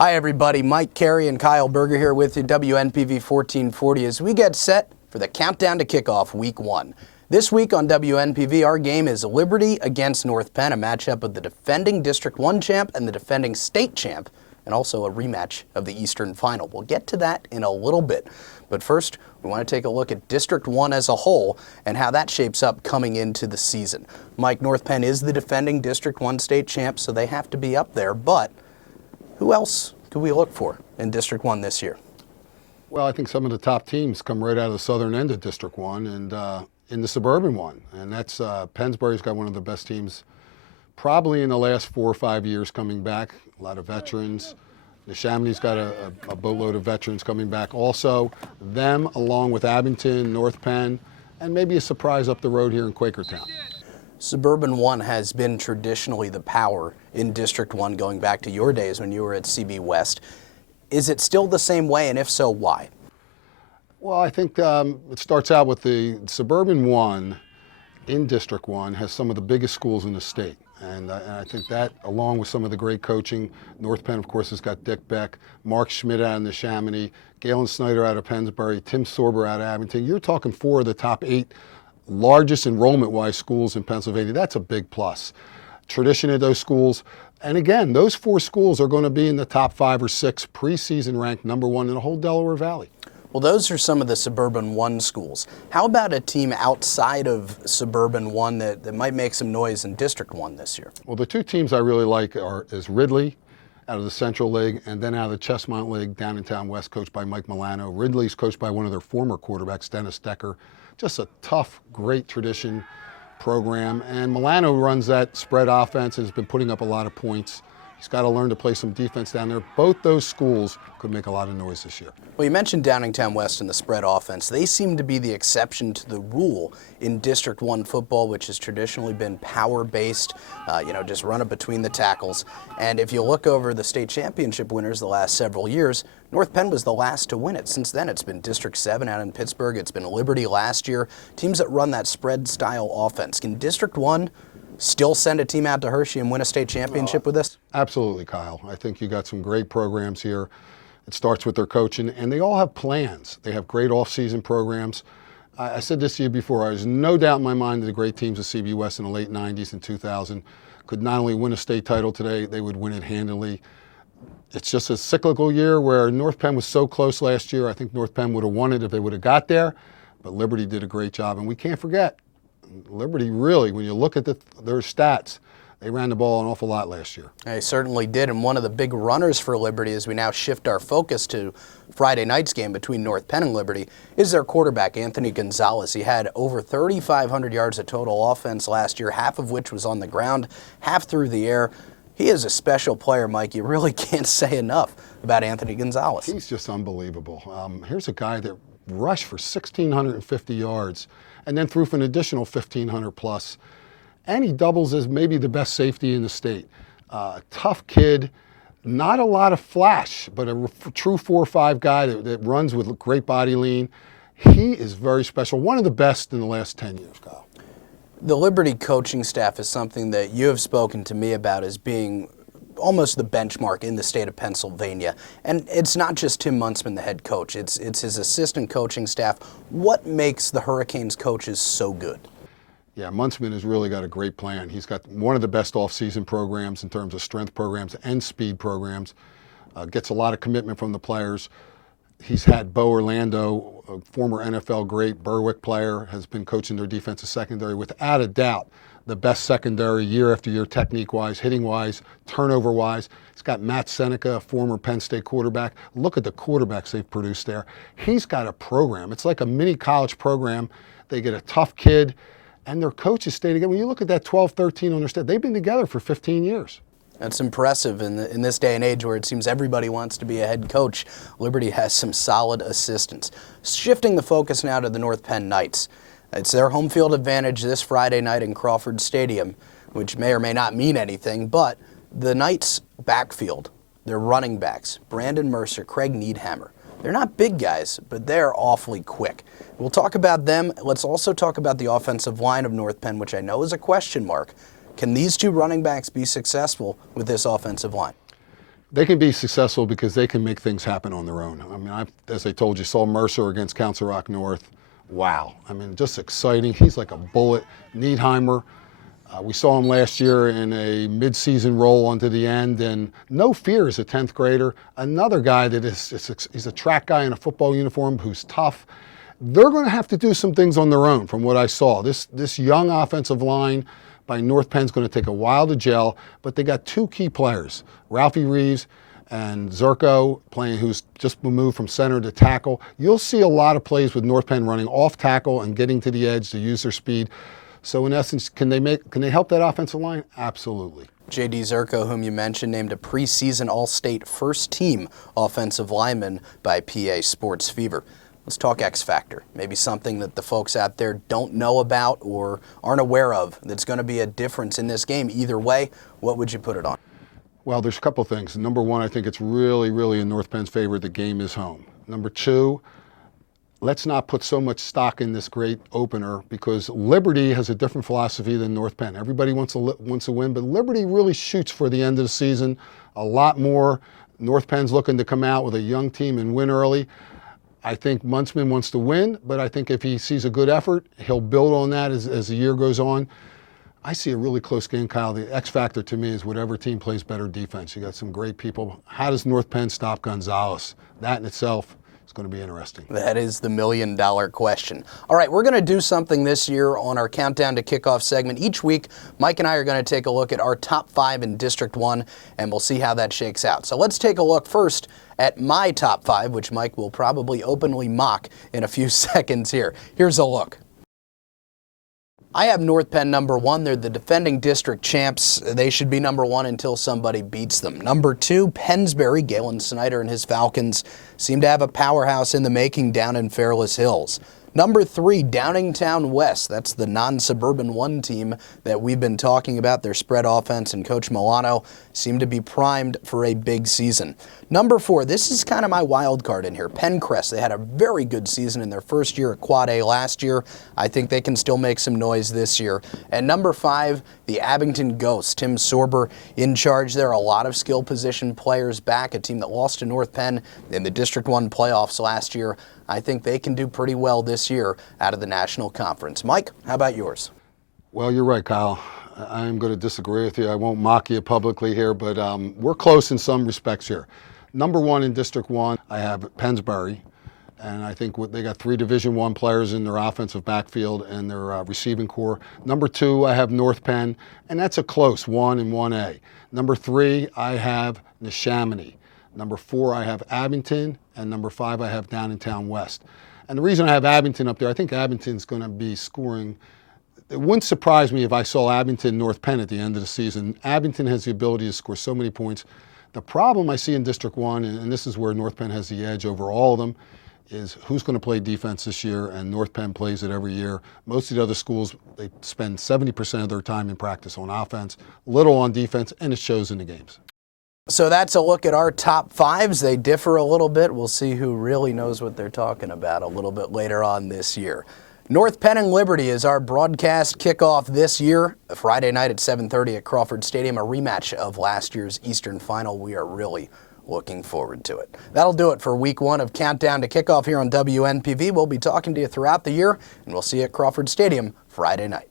Hi everybody, Mike, Carey, and Kyle Berger here with you, WNPV 1440, as we get set for the countdown to kickoff week 1. This week on WNPV, our game is Liberty against North Penn, a matchup of the defending District 1 champ and the defending state champ, and also a rematch of the Eastern Final. We'll get to that in a little bit, but first we want to take a look at District 1 as a whole and how that shapes up coming into the season. Mike, North Penn is the defending District 1 state champ, so they have to be up there, but who else could we look for in District 1 this year? Well, I think some of the top teams come right out of the southern end of District 1 and in the suburban one. And that's Pennsbury's got one of the best teams probably in the last 4 or 5 years coming back. A lot of veterans. Neshamony's got a boatload of veterans coming back also. Them along with Abington, North Penn, and maybe a surprise up the road here in Quakertown. Suburban 1 has been traditionally the power in District 1 going back to your days when you were at CB West. Is it still the same way, and if so, why? Well, I think it starts out with the Suburban 1 in District 1 has some of the biggest schools in the state. And I think that, along with some of the great coaching, North Penn, of course, has got Dick Beck, Mark Schmidt out of Neshamony, Galen Snyder out of Pennsbury, Tim Sorber out of Abington. You're talking 4 of the top 8 largest enrollment-wise schools in Pennsylvania. That's a big plus. Tradition of those schools. And again, those 4 schools are going to be in the top 5 or 6 preseason ranked #1 in the whole Delaware Valley. Well, those are some of the Suburban 1 schools. How about a team outside of Suburban 1 that might make some noise in District 1 this year? Well, the 2 teams I really like is Ridley out of the Central League and then out of the Chestmont League down in Town West, coached by Mike Milano. Ridley's coached by one of their former quarterbacks, Dennis Decker. Just a tough, great tradition program. And Milano runs that spread offense and has been putting up a lot of points. He's got to learn to play some defense down there. Both those schools could make a lot of noise this year. Well, you mentioned Downingtown West and the spread offense. They seem to be the exception to the rule in District 1 football, which has traditionally been power-based, just run it between the tackles. And if you look over the state championship winners the last several years, North Penn was the last to win it. Since then, it's been District 7 out in Pittsburgh. It's been Liberty last year. Teams that run that spread-style offense. Can District 1 still send a team out to Hershey and win a state championship with this? Absolutely, Kyle. I think you got some great programs here. It starts with their coaching, and they all have plans. They have great off-season programs. I said this to you before. There's no doubt in my mind that the great teams of CB West in the late 90s and 2000 could not only win a state title today, they would win it handily. It's just a cyclical year where North Penn was so close last year. I think North Penn would have won it if they would have got there, but Liberty did a great job. And we can't forget, Liberty really, when you look at their stats, they ran the ball an awful lot last year. They certainly did, and one of the big runners for Liberty as we now shift our focus to Friday night's game between North Penn and Liberty is their quarterback, Anthony Gonzalez. He had over 3,500 yards of total offense last year, half of which was on the ground, half through the air. He is a special player, Mike. You really can't say enough about Anthony Gonzalez. He's just unbelievable. Here's a guy that rushed for 1,650 yards and then threw for an additional 1,500 plus. And he doubles as maybe the best safety in the state. Tough kid, not a lot of flash, but a true 4-5 guy that runs with great body lean. He is very special, one of the best in the last 10 years, Kyle. The Liberty coaching staff is something that you have spoken to me about as being almost the benchmark in the state of Pennsylvania. And it's not just Tim Muntzman, the head coach. It's his assistant coaching staff. What makes the Hurricanes coaches so good? Yeah, Muntzman has really got a great plan. He's got one of the best off-season programs in terms of strength programs and speed programs. Gets a lot of commitment from the players. He's had Bo Orlando, a former NFL great Berwick player, has been coaching their defensive secondary. Without a doubt, the best secondary year after year, technique-wise, hitting-wise, turnover-wise. He's got Matt Seneca, a former Penn State quarterback. Look at the quarterbacks they've produced there. He's got a program. It's like a mini college program. They get a tough kid, and their coaches stay together. When you look at that 12-13 on their staff, they've been together for 15 years. That's impressive in this day and age where it seems everybody wants to be a head coach. Liberty has some solid assistants. Shifting the focus now to the North Penn Knights. It's their home field advantage this Friday night in Crawford Stadium, which may or may not mean anything, but the Knights' backfield, their running backs, Brandon Mercer, Craig Needhammer, they're not big guys, but they're awfully quick. We'll talk about them. Let's also talk about the offensive line of North Penn, which I know is a question mark. Can these 2 running backs be successful with this offensive line? They can be successful because they can make things happen on their own. I mean, as I told you, saw Mercer against Council Rock North. Wow. I mean, just exciting. He's like a bullet. Niedheimer, we saw him last year in a mid-season roll onto the end, and no fear as a 10th grader. Another guy that he's a track guy in a football uniform who's tough. They're going to have to do some things on their own from what I saw. This young offensive line by North Penn's going to take a while to gel, but they got two key players, Ralphie Reeves and Zerko, who's just moved from center to tackle. You'll see a lot of plays with North Penn running off tackle and getting to the edge to use their speed. So in essence, can they help that offensive line? Absolutely. J.D. Zerko, whom you mentioned, named a preseason All-State first-team offensive lineman by PA Sports Fever. Let's talk X Factor, maybe something that the folks out there don't know about or aren't aware of that's going to be a difference in this game. Either way, what would you put it on? Well, there's a couple things. Number one, I think it's really, really in North Penn's favor the game is home. Number two, let's not put so much stock in this great opener because Liberty has a different philosophy than North Penn. Everybody wants to win, but Liberty really shoots for the end of the season a lot more. North Penn's looking to come out with a young team and win early. I think Muntzman wants to win, but I think if he sees a good effort, he'll build on that as the year goes on. I see a really close game, Kyle. The X factor to me is whatever team plays better defense. You got some great people. How does North Penn stop Gonzalez? That in itself is going to be interesting. That is the million-dollar question. All right, we're going to do something this year on our Countdown to Kickoff segment. Each week, Mike and I are going to take a look at our top 5 in District 1, and we'll see how that shakes out. So let's take a look first at my top 5, which Mike will probably openly mock in a few seconds here. Here's a look. I have North Penn number 1. They're the defending district champs. They should be number 1 until somebody beats them. Number 2, Pennsbury. Galen Snyder and his Falcons seem to have a powerhouse in the making down in Fairless Hills. Number 3, Downingtown West. That's the non-suburban 1 team that we've been talking about. Their spread offense and Coach Milano seem to be primed for a big season. Number 4, this is kind of my wild card in here. Pencrest. They had a very good season in their first year at Quad A last year. I think they can still make some noise this year. And number 5, the Abington Ghosts. Tim Sorber in charge there. A lot of skill position players back. A team that lost to North Penn in the District 1 playoffs last year. I think they can do pretty well this year out of the National Conference. Mike, how about yours? Well, you're right, Kyle. I'm going to disagree with you. I won't mock you publicly here, but we're close in some respects here. Number 1 in District 1, I have Pennsbury, and I think they got 3 Division I players in their offensive backfield and their receiving core. Number 2, I have North Penn, and that's a close 1 and 1A. Number 3, I have Neshaminy. Number 4, I have Abington, and number 5, I have Downingtown West. And the reason I have Abington up there, I think Abington's going to be scoring. It wouldn't surprise me if I saw Abington North Penn at the end of the season. Abington has the ability to score so many points. The problem I see in District 1, and this is where North Penn has the edge over all of them, is who's going to play defense this year, and North Penn plays it every year. Most of the other schools, they spend 70% of their time in practice on offense, little on defense, and it shows in the games. So that's a look at our top 5s. They differ a little bit. We'll see who really knows what they're talking about a little bit later on this year. North Penn and Liberty is our broadcast kickoff this year. Friday night at 7:30 at Crawford Stadium, a rematch of last year's Eastern Final. We are really looking forward to it. That'll do it for week 1 of Countdown to Kickoff here on WNPV. We'll be talking to you throughout the year, and we'll see you at Crawford Stadium Friday night.